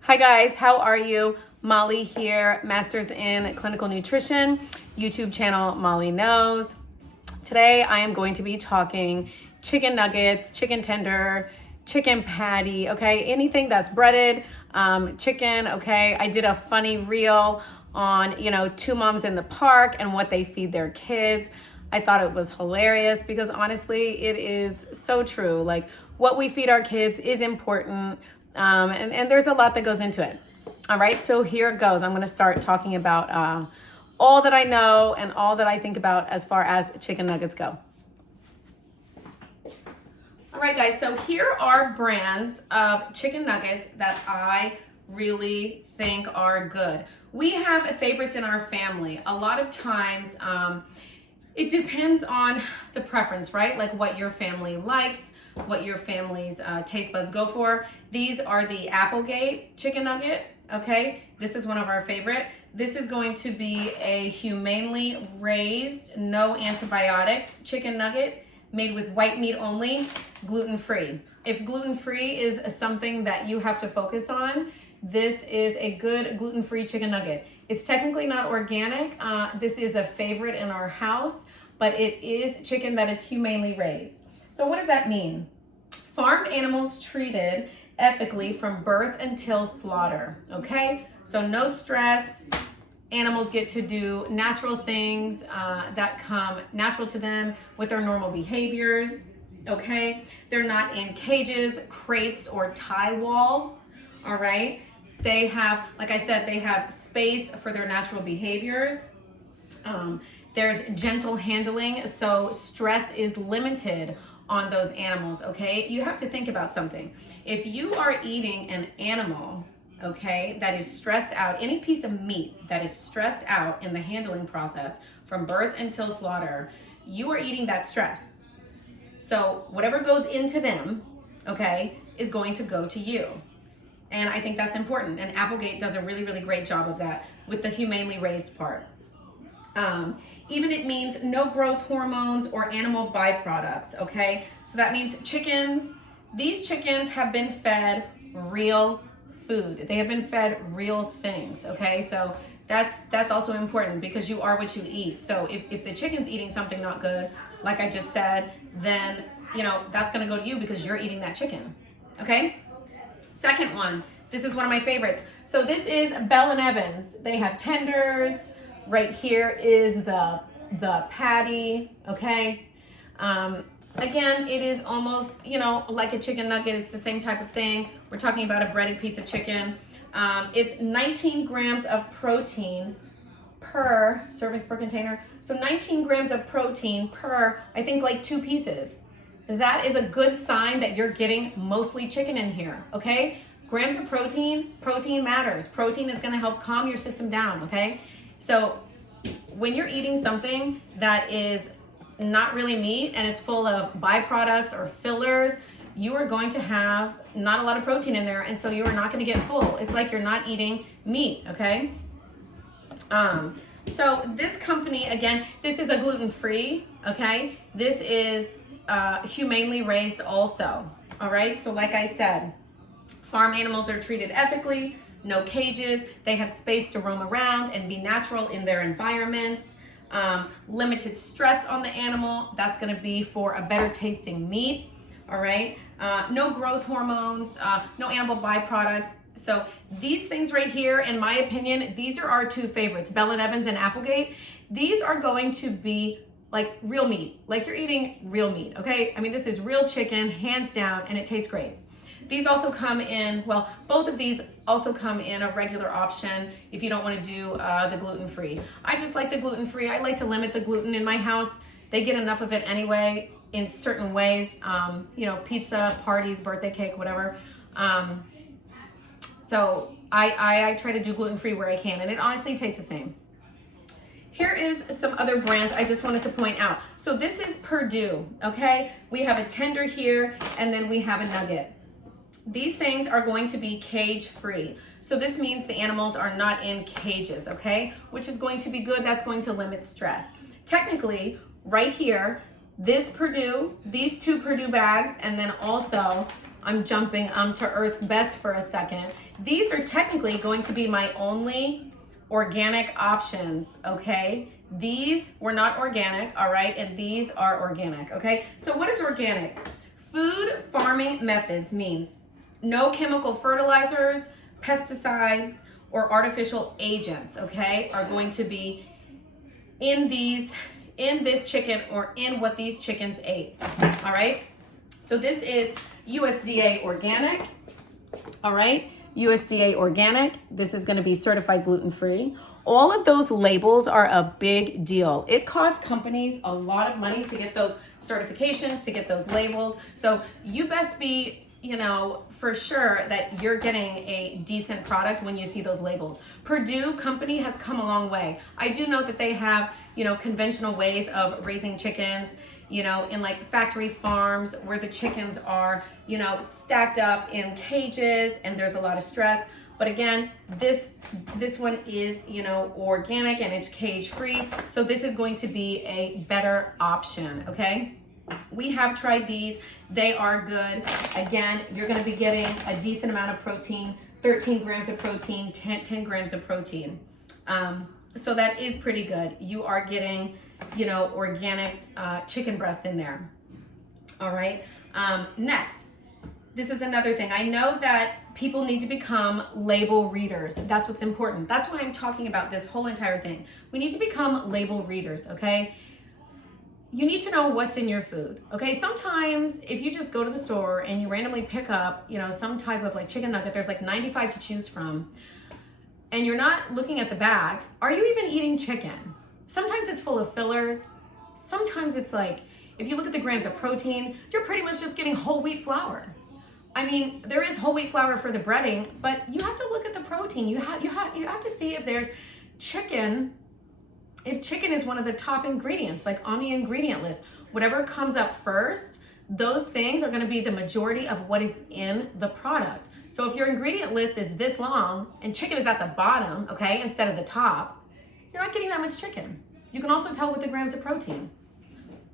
Hi guys, how are you? Molly here, Masters in Clinical Nutrition, YouTube channel Molly Knows. Today I am going to be talking chicken nuggets, chicken tender, chicken patty, okay? Anything that's breaded, chicken, okay? I did a funny reel on, two moms in the park and what they feed their kids. I thought it was hilarious because honestly, it is so true. Like what we feed our kids is important. And there's a lot that goes into it. All right, so here it goes. I'm going to start talking about all that I know and all that I think about as far as chicken nuggets go. All right, guys, so here are brands of chicken nuggets that I really think are good. We have favorites in our family. A lot of times, it depends on the preference, right? Like what your family likes, what your family's taste buds go for. These are the Applegate chicken nugget, okay? This is one of our favorite. This is going to be a humanely raised, no antibiotics chicken nugget made with white meat only, gluten-free. If gluten-free is something that you have to focus on, this is a good gluten-free chicken nugget. It's technically not organic. This is a favorite in our house, but it is chicken that is humanely raised. So what does that mean? Farmed animals treated ethically from birth until slaughter, okay? So no stress. Animals get to do natural things that come natural to them with their normal behaviors, okay? They're not in cages, crates, or tie walls, all right? They have, like I said, they have space for their natural behaviors. There's gentle handling, so stress is limited on those animals, okay? You have to think about something. If you are eating an animal, okay, that is stressed out, any piece of meat that is stressed out in the handling process from birth until slaughter, you are eating that stress. So whatever goes into them, okay, is going to go to you. And I think that's important. And Applegate does a really, really great job of that with the humanely raised part. Even it means no growth hormones or animal byproducts, okay? So that means chickens, these chickens have been fed real food. They have been fed real things, okay? So that's also important because you are what you eat. So if the chicken's eating something not good, like I just said, then, that's gonna go to you because you're eating that chicken, okay? Second one, this is one of my favorites. So this is Bell & Evans. They have tenders. Right here is the patty, okay? Again, it is almost, like a chicken nugget. It's the same type of thing. We're talking about a breaded piece of chicken. It's 19 grams of protein per service per container. So 19 grams of protein per, I think, like 2 pieces. That is a good sign that you're getting mostly chicken in here, okay? Grams of protein matters. Protein is gonna help calm your system down, okay? So when you're eating something that is not really meat and it's full of byproducts or fillers, you are going to have not a lot of protein in there, and so you are not going to get full. It's like you're not eating meat, okay? So this company, again, this is a gluten-free, okay? This is humanely raised also, all right? So like I said, farm animals are treated ethically, no cages, they have space to roam around and be natural in their environments. Limited stress on the animal, that's gonna be for a better tasting meat, all right? No growth hormones, no animal byproducts. So these things right here, in my opinion, these are our 2 favorites, Bell & Evans and Applegate. These are going to be like real meat, like you're eating real meat, okay? I mean, this is real chicken, hands down, and it tastes great. These also come in, well, both of these also come in a regular option if you don't want to do the gluten-free. I just like the gluten-free. I like to limit the gluten in my house. They get enough of it anyway in certain ways, pizza, parties, birthday cake, whatever. So I try to do gluten-free where I can, and it honestly tastes the same. Here is some other brands I just wanted to point out. So this is Perdue, okay? We have a tender here, and then we have a nugget. These things are going to be cage-free. So this means the animals are not in cages, okay? Which is going to be good. That's going to limit stress. Technically, right here, this Perdue, these 2 Perdue bags, and then also I'm jumping to Earth's Best for a second. These are technically going to be my only organic options, okay? These were not organic, all right? And these are organic, okay? So what is organic? Food farming methods means no chemical fertilizers, pesticides, or artificial agents, okay, are going to be in this chicken or in what these chickens ate, all right? So this is USDA organic, all right? USDA organic. This is going to be certified gluten-free. All of those labels are a big deal. It costs companies a lot of money to get those certifications, to get those labels. So you best be, you know, for sure that you're getting a decent product when you see those labels. Purdue company has come a long way. I do know that they have, you know, conventional ways of raising chickens, you know, in like factory farms where the chickens are, you know, stacked up in cages and there's a lot of stress. But again, this one is, you know, organic and it's cage free. So this is going to be a better option, okay? We have tried these. They are good. Again, you're going to be getting a decent amount of protein, 13 grams of protein, 10 grams of protein. So that is pretty good. You are getting, you know, organic chicken breast in there. All right. Next, this is another thing. I know that people need to become label readers. That's what's important. That's why I'm talking about this whole entire thing. We need to become label readers, okay? You need to know what's in your food, okay? Sometimes if you just go to the store and you randomly pick up, you know, some type of like chicken nugget, there's like 95 to choose from, and you're not looking at the bag, are you even eating chicken? Sometimes it's full of fillers. Sometimes it's like, if you look at the grams of protein, you're pretty much just getting whole wheat flour. I mean, there is whole wheat flour for the breading, but you have to look at the protein. You have to see if there's chicken, if chicken is one of the top ingredients, like on the ingredient list. Whatever comes up first, those things are gonna be the majority of what is in the product. So if your ingredient list is this long and chicken is at the bottom, okay, instead of the top, you're not getting that much chicken. You can also tell with the grams of protein.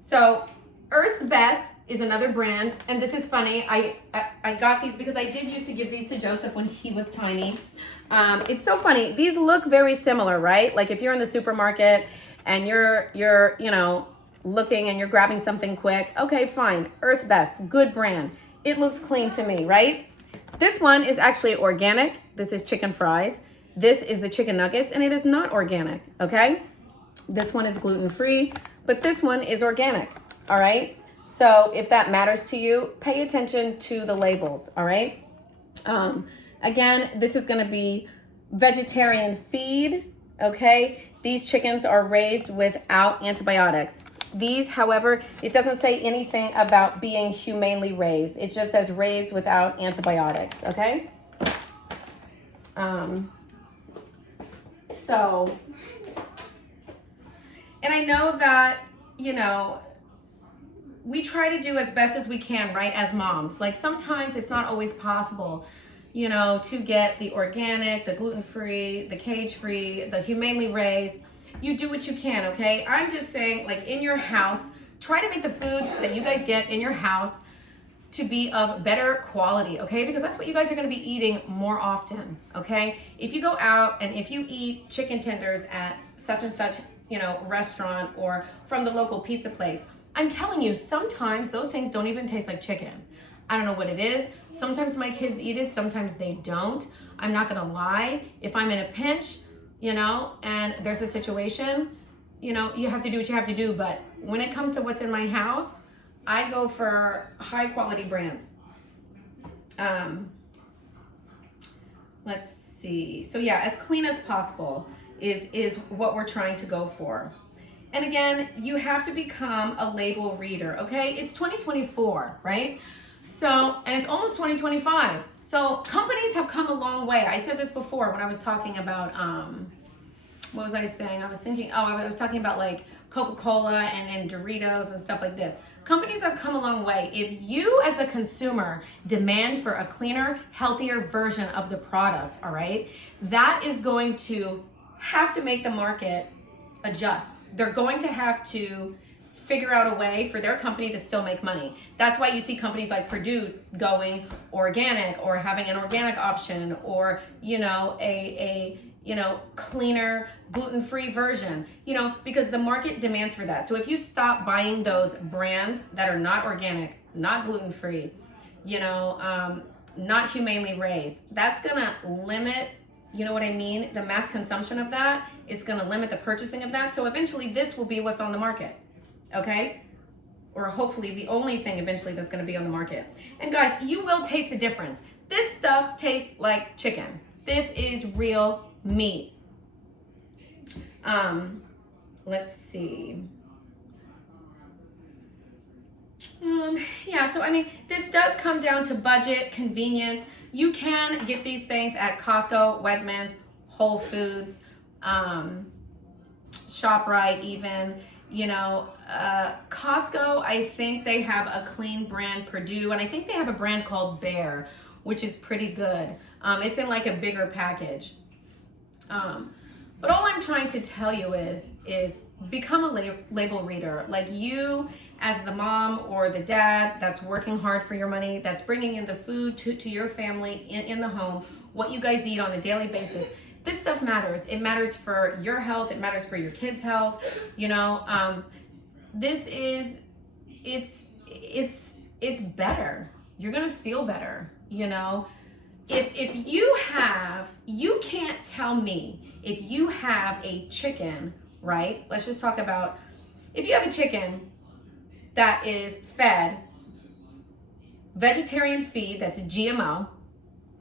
So Earth's Best is another brand, and this is funny. I got these because I did used to give these to Joseph when he was tiny. It's so funny. These look very similar, right? Like if you're in the supermarket and you're you know, looking and you're grabbing something quick, okay, fine. Earth's Best, good brand. It looks clean to me, right? This one is actually organic. This is chicken fries. This is the chicken nuggets, and it is not organic, okay? This one is gluten-free, but this one is organic, all right? So if that matters to you, pay attention to the labels, all right? Again, this is gonna be vegetarian feed, okay? These chickens are raised without antibiotics. These, however, it doesn't say anything about being humanely raised. It just says raised without antibiotics, okay? And I know that, you know, we try to do as best as we can, right, as moms. Like sometimes it's not always possible, you know, to get the organic, the gluten-free, the cage-free, the humanely raised. You do what you can, okay? I'm just saying, like in your house, try to make the food that you guys get in your house to be of better quality, okay? Because that's what you guys are gonna be eating more often, okay? If you go out and if you eat chicken tenders at such and such, you know, restaurant or from the local pizza place, I'm telling you, sometimes those things don't even taste like chicken. I don't know what it is. Sometimes my kids eat it, sometimes they don't. I'm not gonna lie. If I'm in a pinch, you know, and there's a situation, you know, you have to do what you have to do. But when it comes to what's in my house, I go for high quality brands. Let's see. So yeah, as clean as possible is what we're trying to go for. And again, you have to become a label reader, okay? It's 2024, right? So, and it's almost 2025. So companies have come a long way. I said this before when I was talking about, what was I saying? I was talking about like Coca-Cola and Doritos and stuff like this. Companies have come a long way. If you as a consumer demand for a cleaner, healthier version of the product, all right, that is going to have to make the market adjust. They're going to have to figure out a way for their company to still make money. That's why you see companies like Purdue going organic or having an organic option, or a cleaner gluten-free version, because the market demands for that. So if you stop buying those brands that are not organic, not gluten-free, not humanely raised, that's gonna limit, the mass consumption of that. It's gonna limit the purchasing of that. So eventually this will be what's on the market, okay? Or hopefully the only thing eventually that's gonna be on the market. And guys, you will taste the difference. This stuff tastes like chicken. This is real meat. Let's see. Yeah, so I mean, this does come down to budget, convenience. You can get these things at Costco, Wegmans, Whole Foods, ShopRite even. Costco, I think they have a clean brand, Purdue, and I think they have a brand called Bear, which is pretty good. It's in like a bigger package. But all I'm trying to tell you is become a label reader. Like you, as the mom or the dad that's working hard for your money, that's bringing in the food to your family in the home, what you guys eat on a daily basis. This stuff matters. It matters for your health. It matters for your kids' health. This is, it's better. You're gonna feel better. If you can't tell me if you have a chicken, right? Let's just talk about if you have a chicken that is fed vegetarian feed that's a GMO,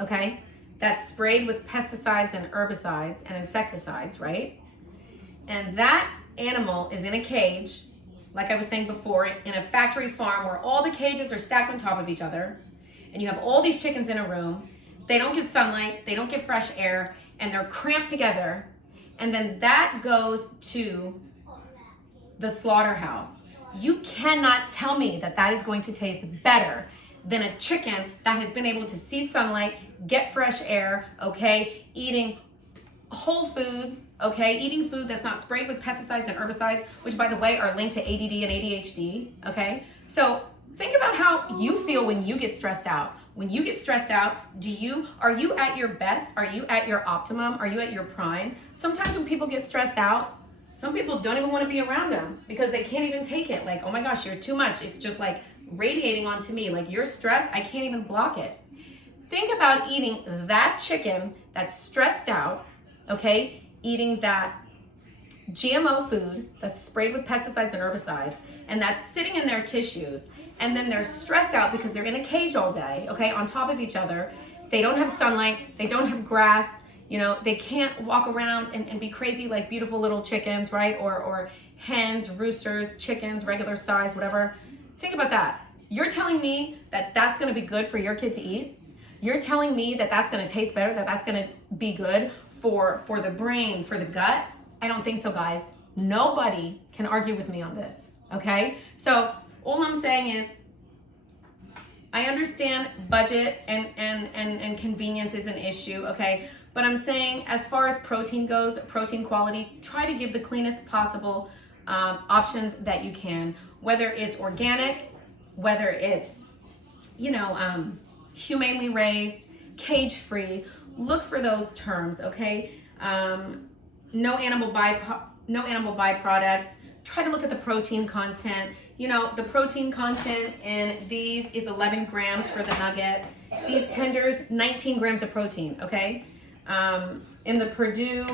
okay? That's sprayed with pesticides and herbicides and insecticides, right? And that animal is in a cage, like I was saying before, in a factory farm where all the cages are stacked on top of each other, and you have all these chickens in a room. They don't get sunlight, they don't get fresh air, and they're cramped together. And then that goes to the slaughterhouse. You cannot tell me that that is going to taste better than a chicken that has been able to see sunlight, get fresh air, okay, eating whole foods, okay, eating food that's not sprayed with pesticides and herbicides, which by the way are linked to ADD and ADHD, okay? So think about how you feel when you get stressed out. When you get stressed out, are you at your best? Are you at your optimum? Are you at your prime? Sometimes when people get stressed out, some people don't even want to be around them because they can't even take it. Like, oh my gosh, you're too much. It's just like radiating onto me. Like you're stressed, I can't even block it. Think about eating that chicken that's stressed out, okay? Eating that GMO food that's sprayed with pesticides and herbicides, and that's sitting in their tissues. And then they're stressed out because they're in a cage all day, okay, on top of each other. They don't have sunlight, they don't have grass, they can't walk around and be crazy like beautiful little chickens, right? Or hens, roosters, chickens, regular size, whatever. Think about that. You're telling me that that's gonna be good for your kid to eat? You're telling me that that's gonna taste better, that that's gonna be good for the brain, for the gut? I don't think so, guys. Nobody can argue with me on this, okay? So all I'm saying is, I understand budget and convenience is an issue, okay? But I'm saying as far as protein goes, protein quality, try to give the cleanest possible options that you can, whether it's organic, whether it's, humanely raised, cage-free. Look for those terms, okay? No animal byproducts. Try to look at the protein content. The protein content in these is 11 grams for the nugget. These tenders, 19 grams of protein, okay? In the Purdue,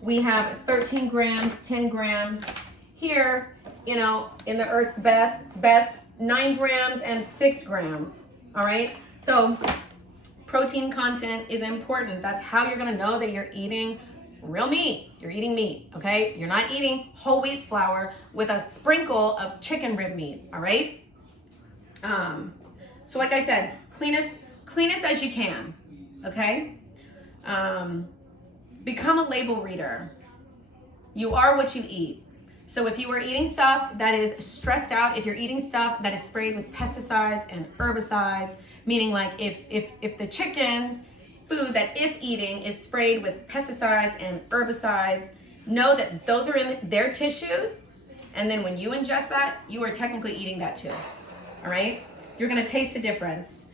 we have 13 grams, 10 grams. Here, in the Earth's Best, 9 grams and 6 grams, all right? So protein content is important. That's how you're gonna know that you're eating real meat. You're eating meat, okay? You're not eating whole wheat flour with a sprinkle of chicken rib meat, all right? So like I said, cleanest as you can, okay? Become a label reader. You are what you eat. So if you are eating stuff that is stressed out, if you're eating stuff that is sprayed with pesticides and herbicides, meaning like if the chicken's food that it's eating is sprayed with pesticides and herbicides, know that those are in their tissues And then when you ingest that, you are technically eating that too. All right? You're gonna taste the difference.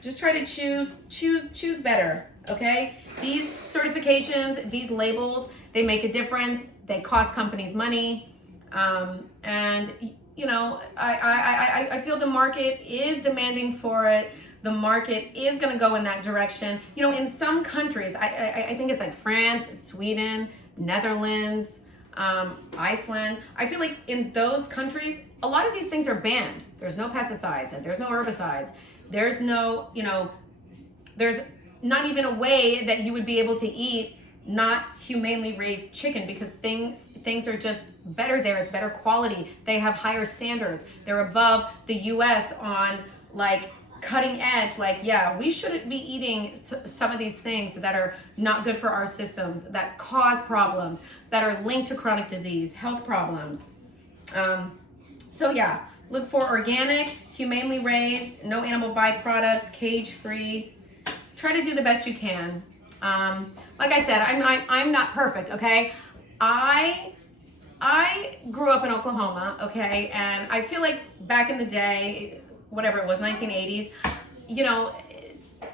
Just try to choose better, okay? These certifications, these labels, they make a difference. They cost companies money. And you know, I feel the market is demanding for it. The market is gonna go in that direction. You know, in some countries, I think it's like France, Sweden, Netherlands, Iceland. I feel like in those countries, a lot of these things are banned. There's no pesticides, and there's no herbicides. There's no, you know, there's not even a way that you would be able to eat not humanely raised chicken, because things are just better there. It's better quality. They have higher standards. They're above the US on like cutting edge. Like, yeah, we shouldn't be eating some of these things that are not good for our systems, that cause problems, that are linked to chronic disease, health problems. So yeah, look for organic, humanely raised, no animal byproducts, cage-free. Try to do the best you can. Like I said, I'm not perfect, okay? I grew up in Oklahoma, okay? And I feel like back in the day, whatever it was, 1980s, you know,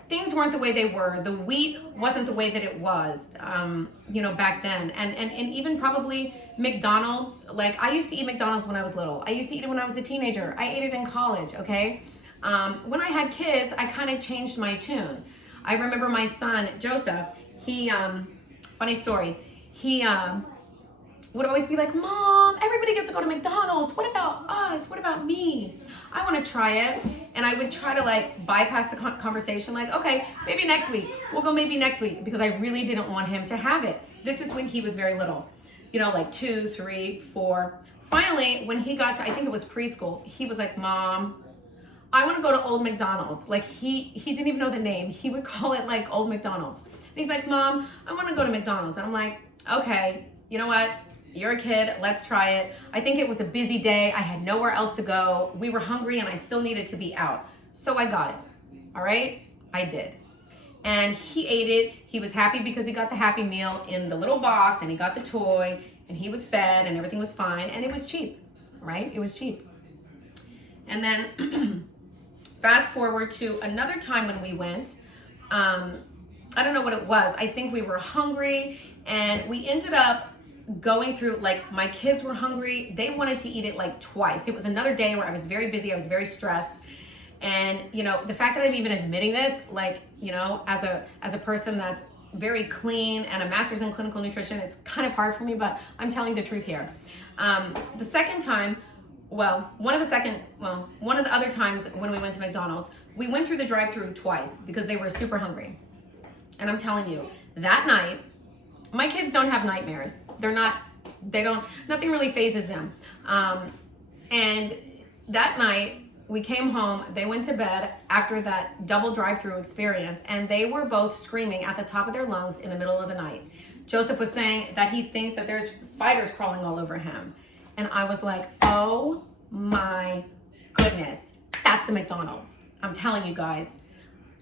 things weren't the way they were. The wheat wasn't the way that it was, you know, back then. And even probably McDonald's, like I used to eat McDonald's when I was little. I used to eat it when I was a teenager. I ate it in college, okay? When I had kids, I kind of changed my tune. I remember my son, Joseph, he, funny story, he would always be like, Mom, everybody gets to go to McDonald's. What about us? What about me? I want to try it. And I would try to like bypass the conversation, like, okay, maybe next week. We'll go maybe next week, because I really didn't want him to have it. This is when he was very little, you know, like 2, 3, 4. Finally, when he got to, I think it was preschool, he was like, Mom, I want to go to Old McDonald's. Like he didn't even know the name. He would call it like Old McDonald's. And he's like, Mom, I want to go to McDonald's. And I'm like, okay, you know what? You're a kid, let's try it. I think it was a busy day. I had nowhere else to go. We were hungry and I still needed to be out. So I got it, all right? I did. And he ate it. He was happy because he got the Happy Meal in the little box, and he got the toy, and he was fed, and everything was fine, and it was cheap, right? It was cheap. And then fast forward to another time when we went, I don't know what it was. I think we were hungry, and we ended up going through, like, my kids were hungry. They wanted to eat it like twice. It was another day where I was very busy. I was very stressed. And, you know, the fact that I'm even admitting this, like, you know, as a person that's very clean and a master's in clinical nutrition, it's kind of hard for me, but I'm telling the truth here. The second time, one of the other times when we went to McDonald's, we went through the drive-thru twice because they were super hungry. And I'm telling you, that night, my kids don't have nightmares. Nothing really phases them. And that night, we came home, they went to bed after that double drive-through experience, and they were both screaming at the top of their lungs in the middle of the night. Joseph was saying that he thinks that there's spiders crawling all over him. And I was like, oh my goodness, that's the McDonald's. I'm telling you guys.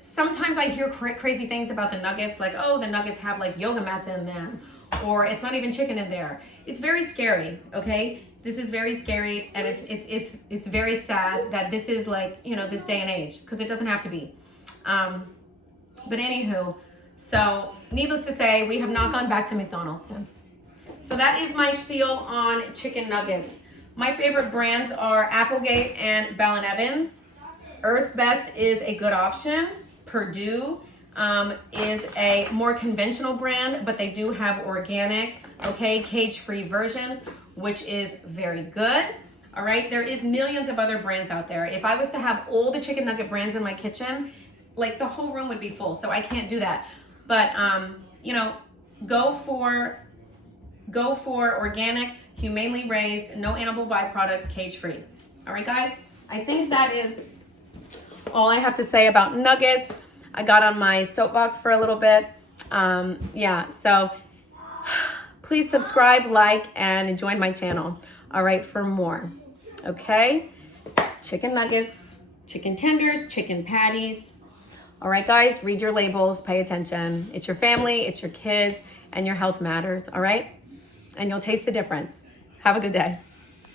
Sometimes I hear crazy things about the nuggets, like, oh, the nuggets have like yoga mats in them, or it's not even chicken in there. It's very scary, okay? This is very scary, and it's very sad that this is like, you know, this day and age, because it doesn't have to be. But anywho, so needless to say, we have not gone back to McDonald's since. So that is my spiel on chicken nuggets. My favorite brands are Applegate and Bell & Evans. Earth's Best is a good option. Purdue is a more conventional brand, but they do have organic, okay, cage-free versions, which is very good. All right, there is millions of other brands out there. If I was to have all the chicken nugget brands in my kitchen, like the whole room would be full, so I can't do that. But you know, go for organic, humanely raised, no animal byproducts, cage-free. All right, guys, I think that is all I have to say about nuggets. I got on my soapbox for a little bit. Yeah, so please subscribe, like, and join my channel, all right, for more, okay? Chicken nuggets, chicken tenders, chicken patties. All right, guys, read your labels, pay attention. It's your family, it's your kids, and your health matters, all right? and you'll taste the difference. Have a good day.